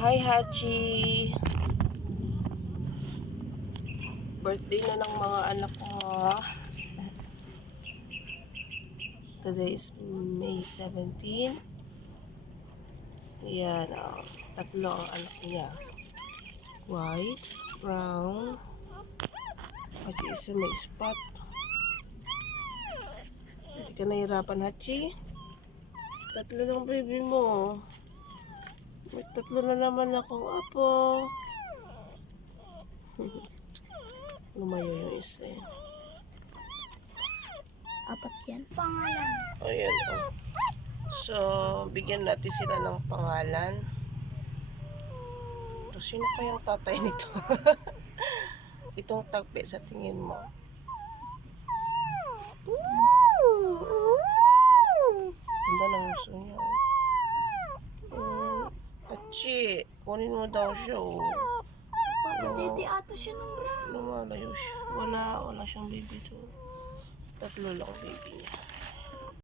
Hi, Hachi. Birthday na ng mga anak ko. Today is May 17. Yan, oh. Tatlo ang anak niya. White, brown, at isa may spot. Hindi ka nahirapan, Hachi? Tatlo lang baby mo. May tatlo na naman akong apo. Lumayo yung isa eh. Apat yan. Pangalan. Ayan oh. So, bigyan natin sila ng pangalan. So, sino kayang tatay nito? Itong tagpi sa tingin mo. Ganda ng gusto niya. Achi, kunin mo daw siya oh. Pagkaditi ata siya ng brown. Lumalayo siya. Wala siyang baby doon. Tatlo lang baby niya.